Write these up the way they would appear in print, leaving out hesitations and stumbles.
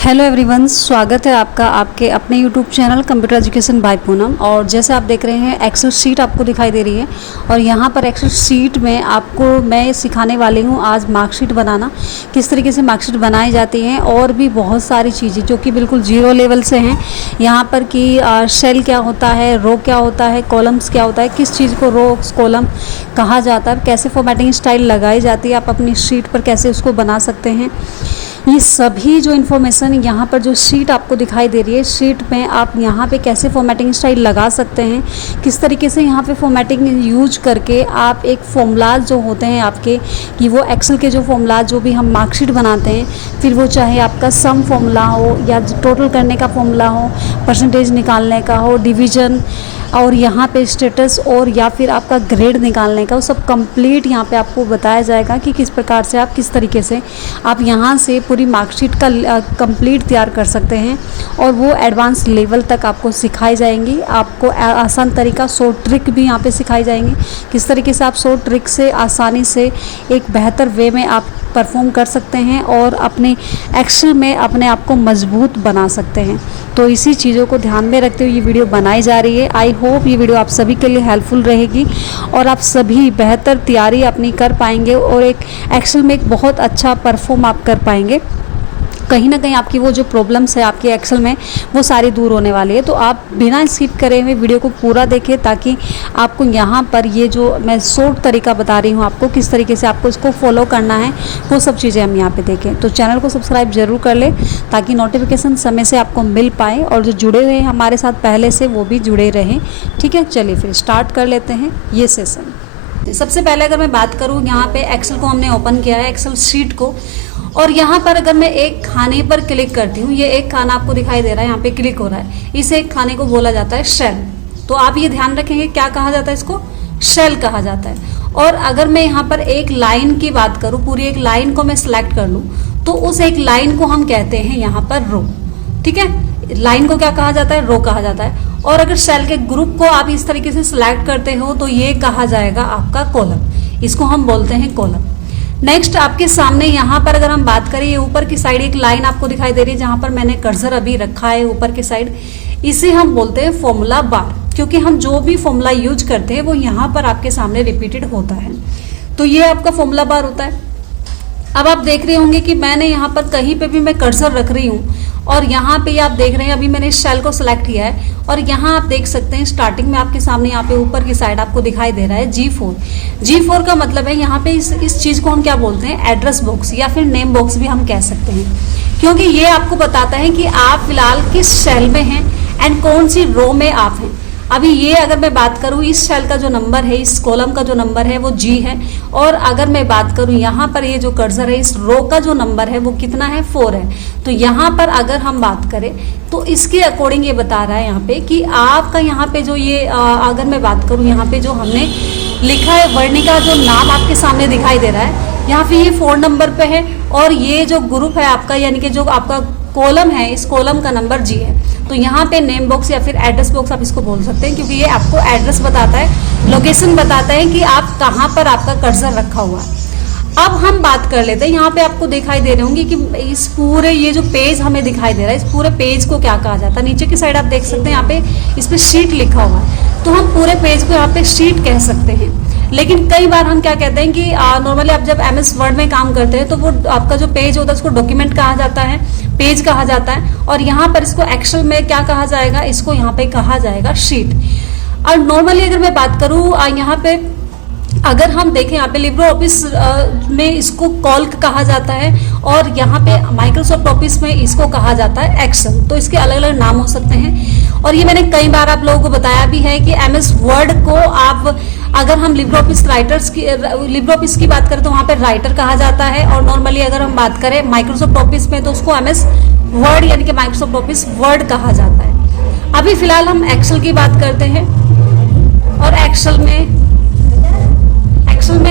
Hello everyone, स्वागत है आपका आपके अपने YouTube channel computer education by Poonam. और जैसे आप देख रहे हैं एक्सेल शीट आपको दिखाई दे रही है और यहाँ पर एक्सेल शीट में आपको मैं सिखाने वाली हूँ आज मार्कशीट बनाना, किस तरीके से मार्कशीट बनाई जाती हैं और भी बहुत सारी चीज़ें जो कि बिल्कुल जीरो लेवल से हैं। यहाँ पर कि सेल क्या होता है, रो क्या होता है, कॉलम्स क्या होता है, किस चीज़ को रो कॉलम कहा जाता है, कैसे फॉर्मेटिंग स्टाइल लगाई जाती है, आप अपनी शीट पर कैसे उसको बना सकते हैं। ये सभी जो इन्फॉर्मेशन यहाँ पर जो शीट आपको दिखाई दे रही है, शीट में आप यहाँ पे कैसे फॉर्मेटिंग स्टाइल लगा सकते हैं, किस तरीके से यहाँ पे फॉर्मेटिंग यूज करके आप एक फॉर्मूलाज जो होते हैं आपके कि वो एक्सेल के जो फॉर्मूलाज जो भी हम मार्कशीट बनाते हैं, फिर वो चाहे आपका सम फॉर्मूला हो या टोटल करने का फॉर्मूला हो, परसेंटेज निकालने का हो, डिवीजन और यहाँ पे स्टेटस और या फिर आपका ग्रेड निकालने का, वो सब कंप्लीट यहाँ पे आपको बताया जाएगा कि किस प्रकार से आप किस तरीके से आप यहाँ से पूरी मार्कशीट का कंप्लीट तैयार कर सकते हैं। और वो एडवांस लेवल तक आपको सिखाई जाएंगी। आपको आसान तरीका शॉर्ट ट्रिक भी यहाँ पे सिखाई जाएंगी, किस तरीके से आप शॉर्ट ट्रिक से आसानी से एक बेहतर वे में आप परफॉर्म कर सकते हैं और अपने एक्सेल में अपने आप को मजबूत बना सकते हैं। तो इसी चीज़ों को ध्यान में रखते हुए ये वीडियो बनाई जा रही है। आई होप ये वीडियो आप सभी के लिए हेल्पफुल रहेगी और आप सभी बेहतर तैयारी अपनी कर पाएंगे और एक एक्सेल में एक बहुत अच्छा परफॉर्म आप कर पाएंगे। कहीं ना कहीं आपकी वो जो प्रॉब्लम्स है आपके एक्सेल में वो सारी दूर होने वाली है। तो आप बिना स्किप करे हुए वीडियो को पूरा देखें ताकि आपको यहाँ पर ये जो मैं शॉर्ट तरीका बता रही हूँ आपको किस तरीके से आपको इसको फॉलो करना है, वो सब चीज़ें हम यहाँ पे देखें। तो चैनल को सब्सक्राइब जरूर कर लें ताकि नोटिफिकेशन समय से आपको मिल पाए और जो जुड़े हुए हैं हमारे साथ पहले से वो भी जुड़े रहें। ठीक है, चलिए फिर स्टार्ट कर लेते हैं ये सेशन। सबसे पहले अगर मैं बात करूँ, यहाँ पे एक्सेल को हमने ओपन किया है, एक्सेल शीट को, और यहाँ पर अगर मैं एक खाने पर क्लिक करती हूँ, ये एक खाना आपको दिखाई दे रहा है, यहाँ पे क्लिक हो रहा है, इस एक खाने को बोला जाता है सेल। तो आप ये ध्यान रखेंगे क्या कहा जाता है, इसको सेल कहा जाता है। और अगर मैं यहाँ पर एक लाइन की बात करूँ, पूरी एक लाइन को मैं सिलेक्ट कर लूँ तो उस एक लाइन को हम कहते हैं यहाँ पर रो। ठीक है, लाइन को क्या कहा जाता है, रो कहा जाता है। और अगर सेल के ग्रुप को आप इस तरीके से सिलेक्ट करते हो तो ये कहा जाएगा आपका कॉलम, इसको हम बोलते हैं कॉलम। नेक्स्ट आपके सामने यहाँ पर अगर हम बात करें, ये ऊपर की साइड एक लाइन आपको दिखाई दे रही है जहाँ पर मैंने कर्सर अभी रखा है ऊपर की साइड, इसे हम बोलते हैं फॉर्मूला बार, क्योंकि हम जो भी फॉर्मूला यूज करते हैं वो यहाँ पर आपके सामने रिपीटेड होता है। तो ये आपका फॉर्मूला बार होता है। अब आप देख रहे होंगे कि मैंने यहाँ पर कहीं पे भी मैं कर्सर रख रही हूँ और यहाँ पे आप देख रहे हैं अभी मैंने इस सेल को सिलेक्ट किया है और यहाँ आप देख सकते हैं स्टार्टिंग में आपके सामने यहाँ पे ऊपर की साइड आपको दिखाई दे रहा है G4। G4 का मतलब है यहाँ पे इस चीज़ को हम क्या बोलते हैं, एड्रेस बॉक्स या फिर नेम बॉक्स भी हम कह सकते हैं, क्योंकि ये आपको बताता है कि आप फिलहाल किस सेल में हैं एंड कौन सी रो में आप हैं। अभी ये अगर मैं बात करूँ, इस सेल का जो नंबर है, इस कॉलम का जो नंबर है वो G है, और अगर मैं बात करूँ यहाँ पर ये जो कर्सर है, इस रो का जो नंबर है वो कितना है, 4 है। तो यहाँ पर अगर हम बात करें तो इसके अकॉर्डिंग ये बता रहा है यहाँ पे कि आपका यहाँ पे जो ये अगर मैं बात करूँ यहाँ पे जो हमने लिखा है वर्णिका जो नाम आपके सामने दिखाई दे रहा है, यहाँ पे ये 4 नंबर पे है और ये जो ग्रुप है आपका यानी कि जो आपका कॉलम है, इस कॉलम का नंबर G है। तो यहाँ पे नेम बॉक्स या फिर एड्रेस बॉक्स आप इसको बोल सकते हैं, क्योंकि ये आपको एड्रेस बताता है, लोकेशन बताता है कि आप कहाँ पर आपका कर्सर रखा हुआ है। अब हम बात कर लेते हैं, यहाँ पे आपको दिखाई दे रहे होंगे कि इस पूरे ये जो पेज हमें दिखाई दे रहा है, इस पूरे पेज को क्या कहा जाता है। नीचे की साइड आप देख सकते हैं यहाँ पे इस पे शीट लिखा हुआ है, तो हम पूरे पेज को यहाँ पे शीट कह सकते हैं। लेकिन कई बार हम क्या कहते हैं कि नॉर्मली आप जब MS वर्ड में काम करते हैं तो वो आपका जो पेज होता है उसको डॉक्यूमेंट कहा जाता है, पेज कहा जाता है, और यहाँ पर इसको एक्सेल में क्या कहा जाएगा, इसको यहाँ पे कहा जाएगा शीट। और नॉर्मली अगर मैं बात करूँ यहाँ पे अगर हम देखें यहाँ पे लिब्रो ऑफिस में इसको कॉल्क कहा जाता है और यहाँ पे माइक्रोसॉफ्ट ऑफिस में इसको कहा जाता है एक्सेल। तो इसके अलग अलग नाम हो सकते हैं और ये मैंने कई बार आप लोगों को बताया भी है कि MS वर्ड को आप अगर हम लिब्रो ऑफिस की बात करें तो वहाँ पे राइटर कहा जाता है, और नॉर्मली अगर हम बात करें माइक्रोसॉफ्ट ऑफिस में तो उसको MS वर्ड यानी कि माइक्रोसॉफ्ट ऑफिस वर्ड कहा जाता है। अभी फिलहाल हम एक्सेल की बात करते हैं और एक्सेल में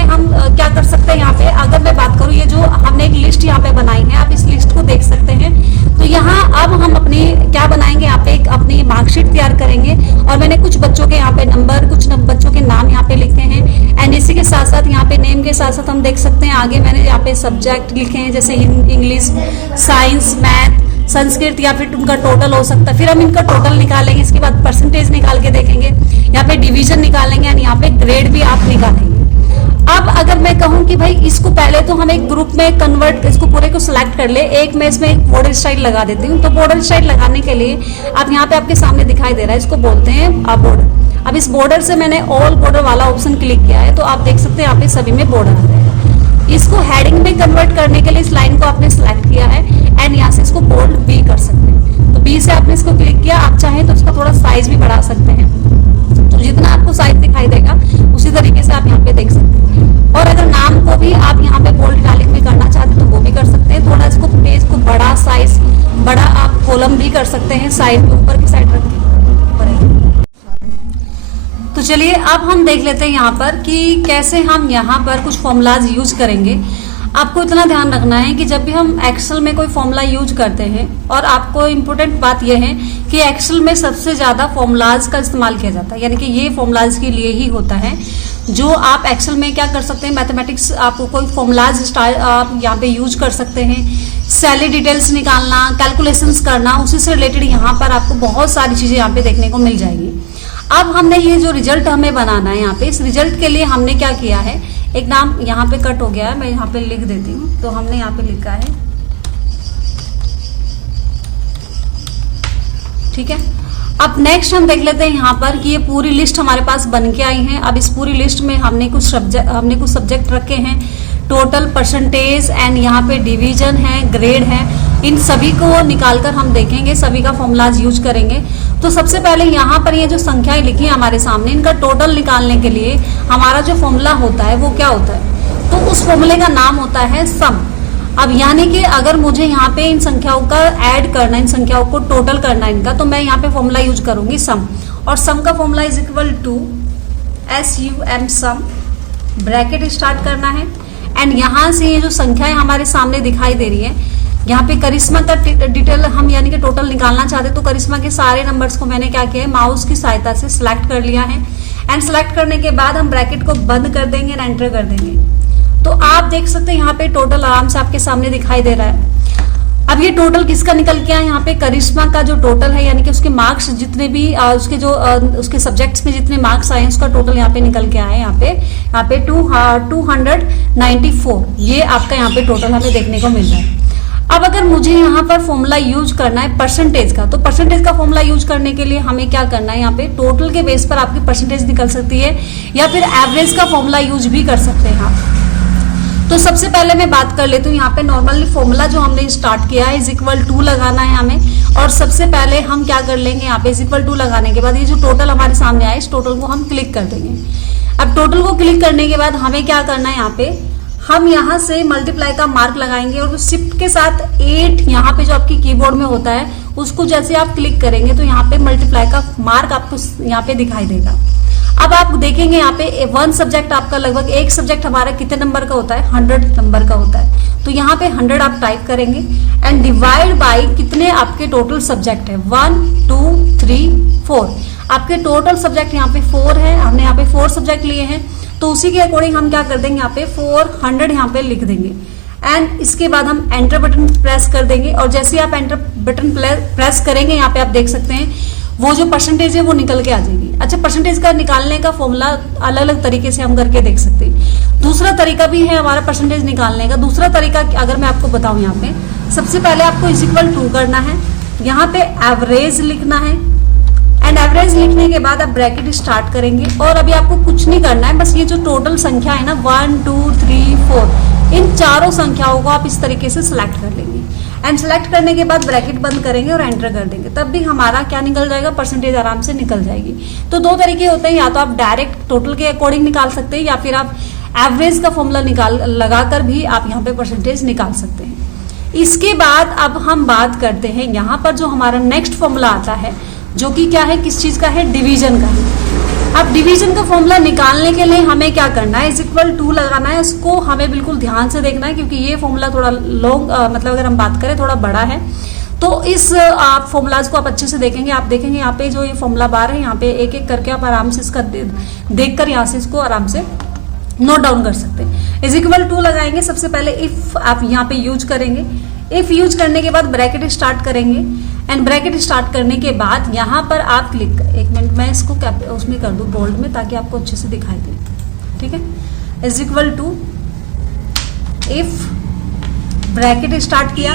हम क्या कर सकते हैं, यहाँ पे अगर मैं बात करूँ, ये जो हमने एक लिस्ट यहाँ पे बनाई है, आप इस लिस्ट को देख सकते हैं। तो यहाँ अब हम अपनी क्या बनाएंगे, यहाँ पे एक अपनी मार्कशीट तैयार करेंगे और मैंने कुछ बच्चों के यहाँ पे नंबर, कुछ बच्चों के नाम यहाँ पे लिखे हैं एंड इसी के साथ साथ यहाँ पे नेम के साथ साथ हम देख सकते हैं आगे मैंने यहाँ पे सब्जेक्ट लिखे हैं, जैसे इंग्लिश, साइंस, मैथ, संस्कृत या फिर उनका टोटल हो सकता है। फिर हम इनका टोटल निकालेंगे, इसके बाद परसेंटेज निकाल के देखेंगे, यहाँ पे डिवीजन निकालेंगे एंड यहाँ पे ग्रेड भी आप निकालेंगे। अब अगर मैं कहूँ कि भाई इसको पहले तो हम एक ग्रुप में कन्वर्ट, इसको पूरे को सिलेक्ट कर ले, एक मैं इसमें एक बॉर्डर स्टाइल लगा देती हूँ। तो बॉर्डर स्टाइल लगाने के लिए अब यहाँ पे आपके सामने दिखाई दे रहा है, इसको बोलते हैं बॉर्डर। अब इस बॉर्डर से मैंने ऑल बॉर्डर वाला ऑप्शन क्लिक किया है, तो आप देख सकते हैं यहाँ पे सभी में बॉर्डर आ रहे हैं। इसको हेडिंग में कन्वर्ट करने के लिए इस लाइन को आपने सिलेक्ट किया है एंड यहाँ से इसको बोल्ड भी कर सकते हैं। तो बी से आपने इसको क्लिक किया, आप चाहें तो इसका थोड़ा साइज भी बढ़ा सकते हैं, तो जितना आपको साइज दिखाई देगा उसी तरीके से आप यहाँ पे देख सकते हैं। और अगर नाम को भी आप यहाँ पे बोल्ड इटैलिक में करना चाहते हैं तो वो भी कर सकते हैं। थोड़ा इसको पेज को बड़ा साइज बड़ा आप कॉलम भी कर सकते हैं, साइड के ऊपर की साइड रख के। तो चलिए अब हम देख लेते हैं यहाँ पर कि कैसे हम यहाँ पर कुछ फॉर्मूलाज यूज करेंगे। आपको इतना ध्यान रखना है कि जब भी हम एक्सेल में कोई फॉर्मूला यूज करते हैं, और आपको इम्पोर्टेंट बात यह है कि एक्सेल में सबसे ज़्यादा फॉर्मूलाज का इस्तेमाल किया जाता है, यानी कि ये फॉर्मूलाज के लिए ही होता है। जो आप एक्सेल में क्या कर सकते हैं, मैथमेटिक्स आपको कोई फॉर्मूलाज आप यहाँ पे यूज कर सकते हैं। सैलरी डिटेल्स निकालना, कैलकुलेशंस करना, उसी से रिलेटेड यहाँ पर आपको बहुत सारी चीज़ें यहाँ पे देखने को मिल जाएगी। अब हमने ये जो रिजल्ट हमें बनाना है यहाँ पे, इस रिजल्ट के लिए हमने क्या किया है, एक नाम यहाँ पे कट हो गया है, मैं यहाँ पे लिख देती हूँ। तो हमने यहाँ पे लिखा है, ठीक है। अब नेक्स्ट हम देख लेते हैं यहाँ पर कि ये पूरी लिस्ट हमारे पास बन के आई है। अब इस पूरी लिस्ट में हमने कुछ सब्जेक्ट रखे हैं, टोटल, परसेंटेज एंड यहाँ पे डिवीजन है, ग्रेड है। इन सभी को निकालकर हम देखेंगे, सभी का फॉर्मूलाज यूज करेंगे। तो सबसे पहले यहाँ पर ये जो संख्याएं लिखी है हमारे सामने, इनका टोटल निकालने के लिए हमारा जो फॉर्मूला होता है वो क्या होता है, तो उस फॉर्मूले का नाम होता है सम। अब यानी कि अगर मुझे यहाँ पे इन संख्याओं का ऐड करना, इन संख्याओं को टोटल करना इनका, तो मैं यहाँ पे फॉर्मूला यूज करूंगी सम। और सम का formula is equal to SUM sum, bracket start करना है एंड यहाँ से ये जो संख्याएं हमारे सामने दिखाई दे रही है, यहाँ पे करिश्मा का डिटेल हम यानी कि टोटल निकालना चाहते, तो करिश्मा के सारे नंबर्स को मैंने क्या किया है, माउस की सहायता से सिलेक्ट कर लिया है एंड सिलेक्ट करने के बाद हम ब्रैकेट को बंद कर देंगे एंड एंटर कर देंगे। तो आप देख सकते हैं यहाँ पे टोटल आराम से आपके सामने दिखाई दे रहा है। अब ये टोटल किसका निकल के आया, यहाँ पे करिश्मा का जो टोटल है, यानी कि उसके मार्क्स जितने भी उसके सब्जेक्ट्स में जितने मार्क्स आए हैं उसका टोटल यहाँ पे निकल के आया है। यहाँ पे 294 ये आपका यहाँ पे टोटल हमें देखने को मिल रहा है। अब अगर मुझे यहाँ पर फॉर्मूला यूज करना है परसेंटेज का, तो परसेंटेज का फॉर्मूला यूज करने के लिए हमें क्या करना है, यहाँ पे टोटल के बेस पर आपकी परसेंटेज निकल सकती है या फिर एवरेज का फॉर्मूला यूज भी कर सकते हैं आप। तो सबसे पहले मैं बात कर लेती हूँ, यहाँ पे नॉर्मली फॉर्मूला जो हमने स्टार्ट किया है इज इक्वल टू लगाना है हमें। और सबसे पहले हम क्या कर लेंगे, यहाँ पे इज इक्वल टू लगाने के बाद ये जो टोटल हमारे सामने आया, इस टोटल को हम क्लिक कर देंगे। अब टोटल को क्लिक करने के बाद हमें क्या करना है, यहाँ पे हम यहाँ से मल्टीप्लाई का मार्क लगाएंगे और शिफ्ट के साथ 8 यहाँ पे जो आपकी कीबोर्ड में होता है उसको जैसे आप क्लिक करेंगे तो यहाँ पे मल्टीप्लाई का मार्क आपको यहाँ पे दिखाई देगा। अब आप देखेंगे यहाँ पे वन सब्जेक्ट आपका लगभग एक सब्जेक्ट हमारा कितने नंबर का होता है, 100 नंबर का होता है। तो यहाँ पे 100 आप टाइप करेंगे एंड डिवाइड बाय कितने आपके टोटल सब्जेक्ट है, 1 2 3 4। आपके टोटल सब्जेक्ट यहाँ पे 4 है, हमने यहाँ पे 4 सब्जेक्ट लिए हैं, तो उसी के अकॉर्डिंग हम क्या कर देंगे, यहाँ पे 400 यहाँ पे लिख देंगे एंड इसके बाद हम एंटर बटन प्रेस कर देंगे। और जैसे ही आप एंटर बटन प्रेस करेंगे, यहाँ पे आप देख सकते हैं वो जो परसेंटेज है वो निकल के आ जाएगी। अच्छा, परसेंटेज का निकालने का फॉर्मूला अलग अलग तरीके से हम करके देख सकते हैं। दूसरा तरीका भी है हमारा परसेंटेज निकालने का। दूसरा तरीका अगर मैं आपको बताऊं, यहाँ पे सबसे पहले आपको इज इक्वल टू करना है, यहाँ पे एवरेज लिखना है एंड एवरेज लिखने के बाद आप ब्रैकेट स्टार्ट करेंगे। और अभी आपको कुछ नहीं करना है, बस ये जो टोटल संख्या है ना 1 2 3 4, इन चारों संख्याओं को आप इस तरीके से सिलेक्ट कर लेंगे एंड सेलेक्ट करने के बाद ब्रैकेट बंद करेंगे और एंटर कर देंगे, तब भी हमारा क्या निकल जाएगा, परसेंटेज आराम से निकल जाएगी। तो दो तरीके होते हैं, या तो आप डायरेक्ट टोटल के अकॉर्डिंग निकाल सकते हैं या फिर आप एवरेज का फॉर्मूला लगाकर भी आप यहाँ पे परसेंटेज निकाल सकते हैं। इसके बाद अब हम बात करते हैं यहाँ पर जो हमारा नेक्स्ट फॉर्मूला आता है, जो कि क्या है, किस चीज का है, डिवीजन का है। अब डिवीजन का फॉर्मूला निकालने के लिए हमें क्या करना है, इज इक्वल टू लगाना है। इसको हमें बिल्कुल ध्यान से देखना है क्योंकि ये फॉर्मूला थोड़ा लॉन्ग मतलब अगर हम बात करें थोड़ा बड़ा है, तो इस आप फॉर्मूलाज को आप अच्छे से देखेंगे। आप देखेंगे यहाँ पे जो ये फॉर्मूला बार है, यहाँ पे एक एक करके आप आराम से इसका देखकर यहाँ से इसको आराम से नोट डाउन कर सकते हैं। इज इक्वल टू लगाएंगे, सबसे पहले इफ आप यहाँ पे यूज करेंगे, इफ यूज करने के बाद ब्रैकेट स्टार्ट करेंगे एंड ब्रैकेट स्टार्ट करने के बाद यहाँ पर आप क्लिक, एक मिनट मैं इसको उसमें कर दूँ बोल्ड में ताकि आपको अच्छे से दिखाई दे, ठीक है। Is equal to if bracket start किया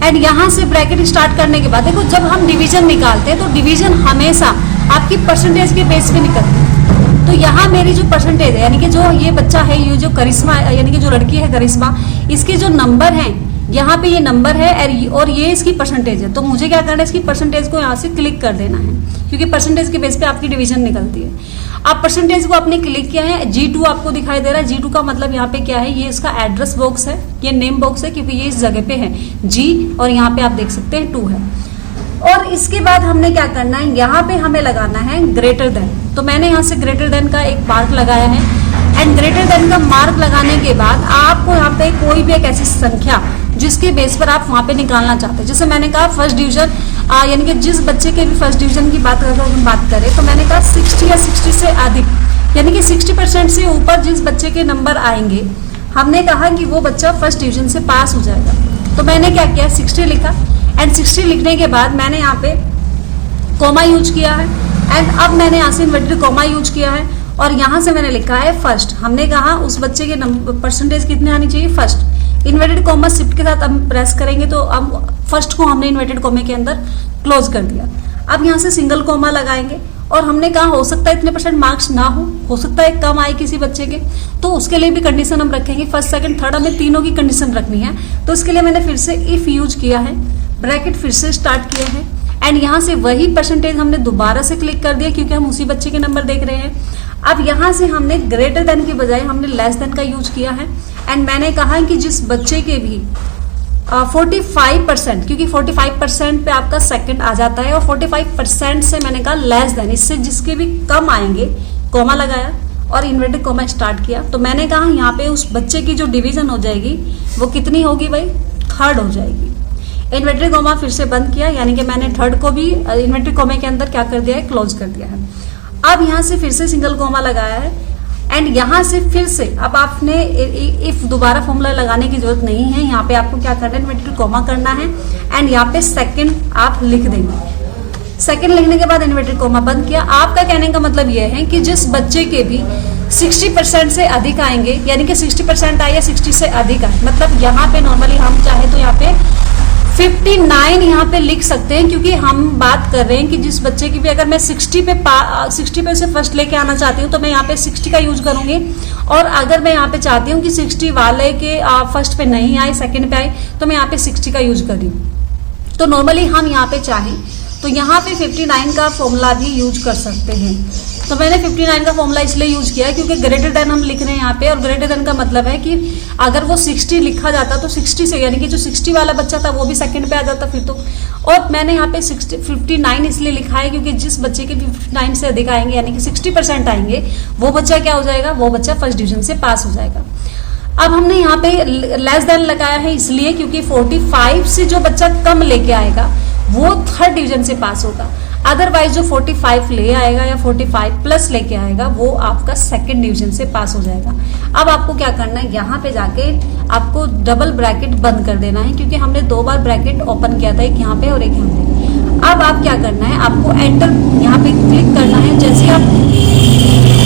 एंड यहाँ से ब्रैकेट स्टार्ट करने के बाद देखो जब हम डिवीजन निकालते हैं तो डिवीजन हमेशा आपकी परसेंटेज के बेस पे निकलती है। तो यहाँ मेरी जो परसेंटेज है यानी कि जो ये बच्चा है, ये जो करिश्मा यानी कि जो लड़की है करिश्मा, इसके जो नंबर हैं यहाँ पे ये नंबर है और ये इसकी परसेंटेज है। तो मुझे क्या करना है, इसकी परसेंटेज को यहाँ से क्लिक कर देना है क्योंकि परसेंटेज के बेस पे आपकी डिवीजन निकलती है। आप परसेंटेज को आपने क्लिक किया है, G2 आपको दिखाई दे रहा है। G2 का मतलब यहाँ पे क्या है, ये इसका एड्रेस बॉक्स है, ये नेम बॉक्स है क्योंकि ये इस जगह पे है G और यहाँ पे आप देख सकते हैं 2 है। और इसके बाद हमने क्या करना है, यहाँ पे हमें लगाना है ग्रेटर देन। तो मैंने यहाँ से ग्रेटर देन का एक मार्क लगाया है एंड ग्रेटर देन का मार्क लगाने के बाद आपको यहाँ पे कोई भी एक ऐसी संख्या जिसके बेस पर आप वहाँ पे निकालना चाहते हैं। जैसे मैंने कहा फर्स्ट डिवीजन यानी कि जिस बच्चे के भी फर्स्ट डिवीजन की बात अगर हम बात करें तो मैंने कहा 60 या 60 से अधिक यानी कि 60% से ऊपर जिस बच्चे के नंबर आएंगे, हमने कहा कि वो बच्चा फर्स्ट डिवीजन से पास हो जाएगा। तो मैंने क्या किया, 60 लिखा एंड 60 लिखने के बाद मैंने यहाँ पे कॉमा यूज किया है एंड अब मैंने यहाँ से इन्वर्टेड कॉमा यूज किया है और यहाँ से मैंने लिखा है फर्स्ट। हमने कहा उस बच्चे के नंबर परसेंटेज कितने आनी चाहिए, फर्स्ट। इन्वर्टेड कॉमा शिफ्ट के साथ हम प्रेस करेंगे तो अब फर्स्ट को हमने इन्वर्टेड कॉमे के अंदर क्लोज कर दिया। अब यहाँ से सिंगल कॉमा लगाएंगे और हमने कहा हो सकता है इतने परसेंट मार्क्स ना हो सकता है कम आए किसी बच्चे के, तो उसके लिए भी कंडीशन हम रखेंगे। फर्स्ट सेकंड थर्ड हमें तीनों की कंडीशन रखनी है। तो इसके लिए मैंने फिर से इफ यूज किया है, ब्रैकेट फिर से स्टार्ट किया है एंड यहाँ से वही परसेंटेज हमने दोबारा से क्लिक कर दिया क्योंकि हम उसी बच्चे के नंबर देख रहे हैं। अब यहाँ से हमने ग्रेटर देन की बजाय हमने लेस देन का यूज किया है एंड मैंने कहा कि जिस बच्चे के भी 45% क्योंकि 45% पे आपका सेकंड आ जाता है और 45% से मैंने कहा लेस देन, इससे जिसके भी कम आएंगे कॉमा लगाया और इन्वर्टेड कॉमा स्टार्ट किया। तो मैंने कहा यहाँ पे उस बच्चे की जो डिवीजन हो जाएगी वो कितनी होगी भाई, थर्ड हो जाएगी। इन्वर्टेड कॉमा फिर से बंद किया यानी कि मैंने थर्ड को भी इन्वर्टेड कॉमा के अंदर क्या कर दिया है, क्लोज कर दिया है। अब यहाँ से फिर से सिंगल कॉमा लगाया है एंड यहाँ से फिर से अब आपने इफ दोबारा फॉर्मूला लगाने की जरूरत नहीं है। यहाँ पे आपको क्या करना है, इन्वर्टेड कॉमा करना है एंड यहाँ पे सेकंड आप लिख देंगे। सेकंड लिखने के बाद इन्वर्टेड कॉमा बंद किया। आपका कहने का मतलब यह है कि जिस बच्चे के भी 60% से अधिक आएंगे यानी कि 60% आए या 60 से अधिक आए, मतलब यहाँ पे नॉर्मली हम चाहे तो यहाँ पे 59 यहाँ पे लिख सकते हैं क्योंकि हम बात कर रहे हैं कि जिस बच्चे की भी अगर मैं 60 पे से फर्स्ट लेके आना चाहती हूँ तो मैं यहाँ पे 60 का यूज करूंगी और अगर मैं यहाँ पे चाहती हूँ कि 60 वाले के फर्स्ट पे नहीं आए सेकंड पे आए तो मैं यहाँ पे 60 का यूज करी। तो नॉर्मली हम यहाँ पे चाहें तो यहाँ पे 59 का फॉर्मूला भी यूज कर सकते हैं। तो मैंने 59 का फॉर्मूला इसलिए यूज किया है क्योंकि ग्रेटर देन हम लिख रहे हैं यहाँ पे और ग्रेटर देन का मतलब है कि अगर वो 60 लिखा जाता तो 60 से यानी कि जो 60 वाला बच्चा था वो भी सेकंड पे आ जाता फिर तो। और मैंने यहाँ पे 59 इसलिए लिखा है क्योंकि जिस बच्चे के 59 से अधिक आएंगे यानी कि 60% आएंगे वो बच्चा क्या हो जाएगा, वो बच्चा फर्स्ट डिवीजन से पास हो जाएगा। अब हमने यहाँ पे लेस देन लगाया है इसलिए क्योंकि 45 से जो बच्चा कम लेके आएगा वो थर्ड डिवीजन से पास होगा। अदरवाइज जो 45 ले आएगा या 45 प्लस लेके आएगा वो आपका सेकंड डिवीजन से पास हो जाएगा। अब आपको क्या करना है, यहाँ पे जाके आपको डबल ब्रैकेट बंद कर देना है क्योंकि हमने 2 बार ब्रैकेट ओपन किया था, एक यहाँ पे और एक यहाँ पे। अब आप क्या करना है, आपको एंटर यहाँ पे क्लिक करना है। जैसे आप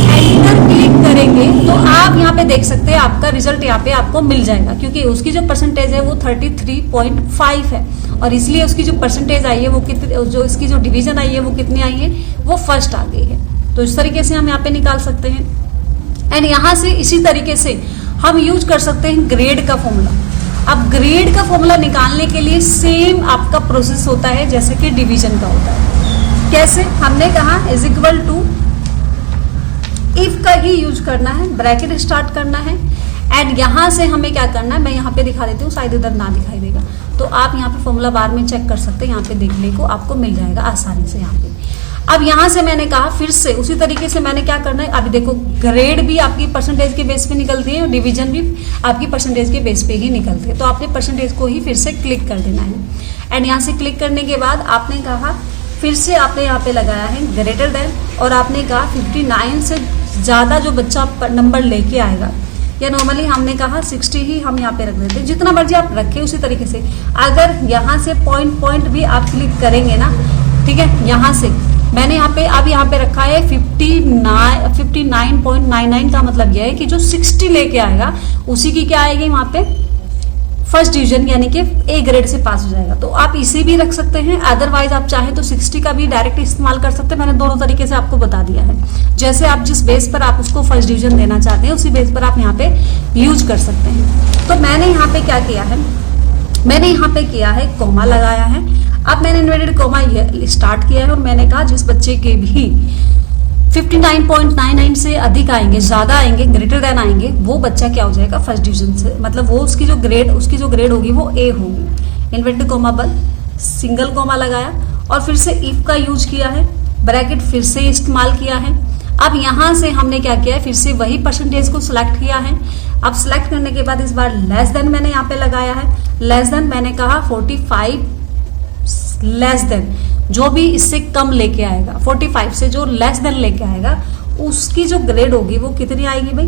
एंटर क्लिक करेंगे तो आप यहाँ पे देख सकते हैं आपका रिजल्ट यहाँ पे आपको मिल जाएगा क्योंकि उसकी जो परसेंटेज है वो 33.5 है और इसलिए उसकी जो परसेंटेज आई है वो कितनी, जो इसकी जो डिवीजन आई है वो कितनी आई है, वो फर्स्ट आ गई है। तो इस तरीके से हम यहाँ पे निकाल सकते हैं एंड यहाँ से इसी तरीके से हम यूज कर सकते हैं ग्रेड का फॉर्मूला। अब ग्रेड का फॉर्मूला निकालने के लिए सेम आपका प्रोसेस होता है जैसे कि डिवीजन का होता है। कैसे, हमने कहा इज इक्वल टू इफ का ही यूज करना है, ब्रैकेट स्टार्ट करना है एंड यहाँ से हमें क्या करना है, मैं यहाँ पे दिखा देती हूँ, शायद इधर ना दिखाई देगा तो आप यहाँ पे फॉर्मूला बार में चेक कर सकते हैं, यहाँ पे देखने को आपको मिल जाएगा आसानी से यहाँ पे। अब यहाँ से मैंने कहा फिर से उसी तरीके से मैंने क्या करना है, अभी देखो ग्रेड भी आपकी परसेंटेज के बेस पे निकलती है और डिवीजन भी आपकी परसेंटेज के बेस पे ही निकलती है। तो आपने परसेंटेज को ही फिर से क्लिक कर देना है एंड यहाँ से क्लिक करने के बाद आपने कहा फिर से आपने यहाँ पे लगाया है ग्रेटर देन और आपने कहा 59 से ज़्यादा जो बच्चा नंबर लेके आएगा या नॉर्मली हमने कहा 60 ही हम यहाँ पे रख देते हैं, जितना मर्जी आप रखें उसी तरीके से। अगर यहाँ से पॉइंट भी आप क्लिक करेंगे ना, ठीक है, यहाँ से मैंने यहाँ पे अब यहाँ पे रखा है 59.99 का मतलब यह है कि जो 60 लेके आएगा उसी की क्या आएगी वहाँ पे फर्स्ट डिवीजन, यानी कि ए ग्रेड से पास हो जाएगा। तो आप इसे भी रख सकते हैं, अदरवाइज आप चाहें तो 60 का भी डायरेक्ट इस्तेमाल कर सकते हैं। मैंने दोनों तरीके से आपको बता दिया है, जैसे आप जिस बेस पर आप उसको फर्स्ट डिवीजन देना चाहते हैं उसी बेस पर आप यहाँ पे यूज कर सकते हैं। तो मैंने यहाँ पे क्या किया है, मैंने यहाँ पे किया है कोमा लगाया है। अब मैंने इन्वर्टेड कोमा स्टार्ट किया है और मैंने कहा जिस बच्चे के भी 59.99 से अधिक आएंगे, ज्यादा आएंगे, ग्रेटर देन आएंगे, वो बच्चा क्या हो जाएगा फर्स्ट डिवीजन से, मतलब वो उसकी जो ग्रेड होगी वो ए होगी। इन्वर्टेड कोमा बंद, सिंगल कोमा लगाया और फिर से इफ का यूज किया है, ब्रैकेट फिर से इस्तेमाल किया है। अब यहाँ से हमने क्या किया है, फिर से वही परसेंटेज को सिलेक्ट किया है। अब सिलेक्ट करने के बाद इस बार लेस देन मैंने यहाँ पे लगाया है, लेस देन मैंने कहा 45 लेस देन, जो भी इससे कम लेके आएगा 45 से जो लेस देन लेके आएगा उसकी जो ग्रेड होगी वो कितनी आएगी भाई,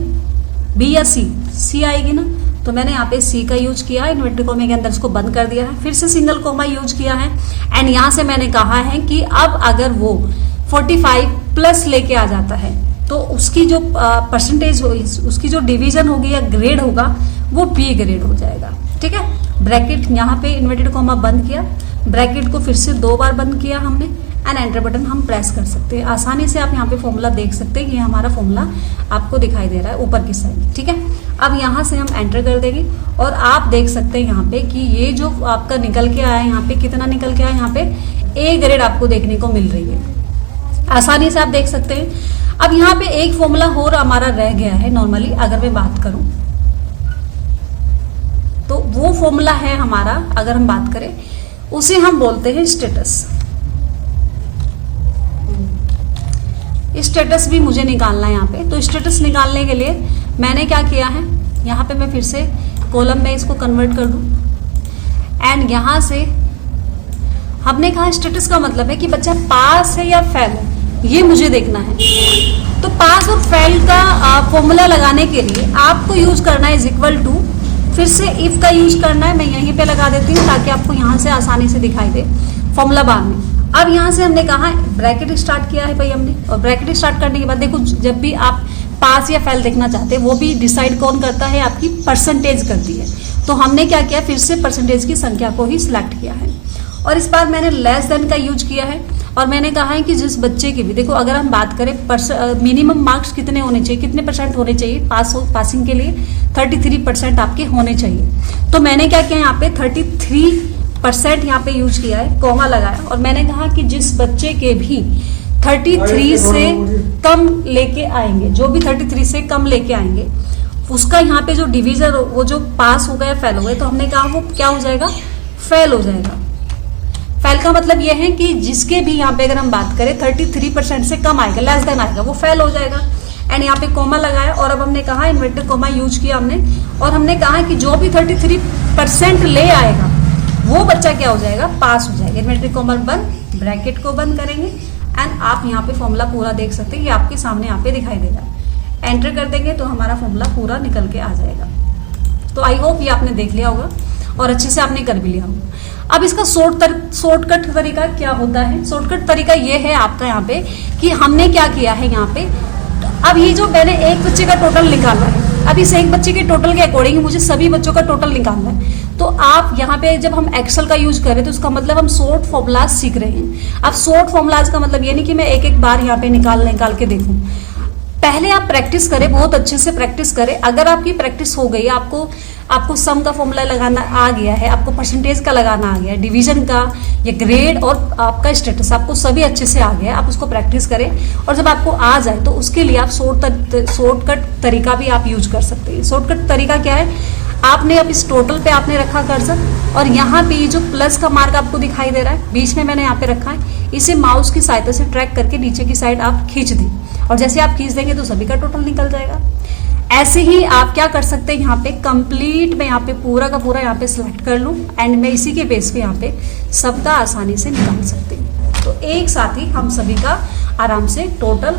बी या सी आएगी ना। तो मैंने यहाँ पे सी का यूज किया है, इन्वर्टेड कोमा के अंदर इसको बंद कर दिया है, फिर से सिंगल कोमा यूज किया है एंड यहाँ से मैंने कहा है कि अब अगर वो 45 प्लस लेके आ जाता है तो उसकी जो परसेंटेज होगी, उसकी जो डिवीजन होगी या ग्रेड होगा वो बी ग्रेड हो जाएगा, ठीक है। ब्रैकेट यहाँ पे इन्वर्टेड कोमा बंद किया, ब्रैकेट को फिर से 2 बार बंद किया हमने एंड एंटर बटन हम प्रेस कर सकते हैं। आसानी से आप यहाँ पे फॉर्मूला देख सकते हैं, ये हमारा फॉर्मूला आपको दिखाई दे रहा है ऊपर की साइड, ठीक है। अब यहाँ से हम एंटर कर देंगे और आप देख सकते हैं यहाँ पे कि ये जो आपका निकल के आया है, यहाँ पे कितना निकल के आया, यहाँ पे ए ग्रेड आपको देखने को मिल रही है, आसानी से आप देख सकते हैं। अब यहाँ पे एक फॉर्मूला और हमारा रह गया है, नॉर्मली अगर मैं बात करूं तो वो फॉर्मूला है हमारा, अगर हम बात करें उसे हम बोलते हैं स्टेटस। स्टेटस भी मुझे निकालना है यहाँ पे, तो स्टेटस निकालने के लिए मैंने क्या किया है, यहाँ पे मैं फिर से कॉलम में इसको कन्वर्ट कर दूं एंड यहाँ से हमने कहा स्टेटस का मतलब है कि बच्चा पास है या फेल है, ये मुझे देखना है। तो पास और फेल का फॉर्मूला लगाने के लिए आपको यूज करना है इज इक्वल टू, फिर से इफ का यूज करना है, मैं यहीं पे लगा देती हूँ ताकि आपको यहाँ से आसानी से दिखाई दे फॉर्मूला बार में। अब यहाँ से हमने कहा ब्रैकेट स्टार्ट किया है भाई हमने, और ब्रैकेट स्टार्ट करने के बाद देखो जब भी आप पास या फेल देखना चाहते हैं वो भी डिसाइड कौन करता है, आपकी परसेंटेज करती है। तो हमने क्या किया, फिर से परसेंटेज की संख्या को ही सिलेक्ट किया है और इस बार मैंने लेस देन का यूज किया है और मैंने कहा है कि जिस बच्चे की भी, देखो अगर हम बात करें मिनिमम मार्क्स कितने होने चाहिए, कितने परसेंट होने चाहिए पासिंग के लिए, 33% आपके होने चाहिए। तो मैंने क्या किया यहाँ पे 33% यहाँ पे यूज किया है, कोमा लगाया और मैंने कहा कि जिस बच्चे के भी 33 से कम लेके आएंगे, जो भी 33 से कम लेके आएंगे उसका यहाँ पे जो डिवीजन, वो जो पास हो गया फेल हो गया, तो हमने कहा वो क्या हो जाएगा, फेल हो जाएगा। फेल का मतलब ये है कि जिसके भी यहाँ पे अगर हम बात करें 33% से कम आएगा, लेस देन आएगा, वो फेल हो जाएगा। एंड यहाँ पे कोमा लगाया और अब हमने कहा इन्वर्टेड कोमा यूज किया हमने और हमने कहा कि जो भी 33% ले आएगा वो बच्चा क्या हो जाएगा, पास हो जाएगा। इन्वर्टेड कोमा बंद, ब्रैकेट को बंद करेंगे एंड आप यहाँ पे फॉर्मूला पूरा देख सकते हैं, ये आपके सामने यहाँ पे दिखाई देगा। एंटर कर देंगे तो हमारा फॉर्मूला पूरा निकल के आ जाएगा। तो आई होप ये आपने देख लिया होगा और अच्छे से आपने कर भी लिया होगा। अब इसका शॉर्टकट तरीका क्या होता है, शॉर्टकट तरीका ये है आपका यहाँ पे कि हमने क्या किया है यहाँ पे, अब ये जो मैंने एक बच्चे का टोटल निकाला है, अब इस एक बच्चे के टोटल के अकॉर्डिंग मुझे सभी बच्चों का टोटल निकालना है। तो आप यहाँ पे जब हम एक्सेल का यूज करें तो उसका मतलब हम शॉर्ट फॉर्मूलाज सीख रहे हैं। अब शॉर्ट फॉर्मूलाज का मतलब ये नहीं कि मैं एक एक बार यहाँ पे निकाल के देखूं, पहले आप प्रैक्टिस करें, बहुत अच्छे से प्रैक्टिस करें। अगर आपकी प्रैक्टिस हो गई, आपको सम का फॉर्मूला लगाना आ गया है, आपको परसेंटेज का लगाना आ गया है, डिवीजन का या ग्रेड और आपका स्टेटस, आपको सभी अच्छे से आ गया है, आप उसको प्रैक्टिस करें और जब आपको आ जाए तो उसके लिए आप शॉर्टकट तरीका भी आप यूज कर सकते हैं। शॉर्टकट तरीका क्या है, आपने अब इस टोटल पे आपने रखा कर्सर और यहाँ पे ये जो प्लस का मार्क आपको दिखाई दे रहा है बीच में मैंने यहाँ पे रखा है, इसे माउस की सहायता से ट्रैक करके नीचे की साइड आप खींच दें और जैसे आप खींच देंगे तो सभी का टोटल निकल जाएगा। ऐसे ही आप क्या कर सकते हैं, यहाँ पे कंप्लीट मैं यहाँ पे पूरा का पूरा यहाँ पे सिलेक्ट कर लूँ एंड मैं इसी के बेस पे यहाँ पे सबका आसानी से निकाल सकते हैं। तो एक साथ ही हम सभी का आराम से total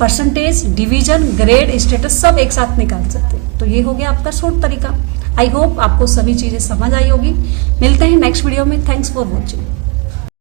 percentage, division, grade, status सब एक साथ निकाल सकते हैं। तो ये हो गया आपका शॉर्ट तरीका। आई होप आपको सभी चीज़ें समझ आई होगी। मिलते हैं नेक्स्ट वीडियो में। Thanks for watching.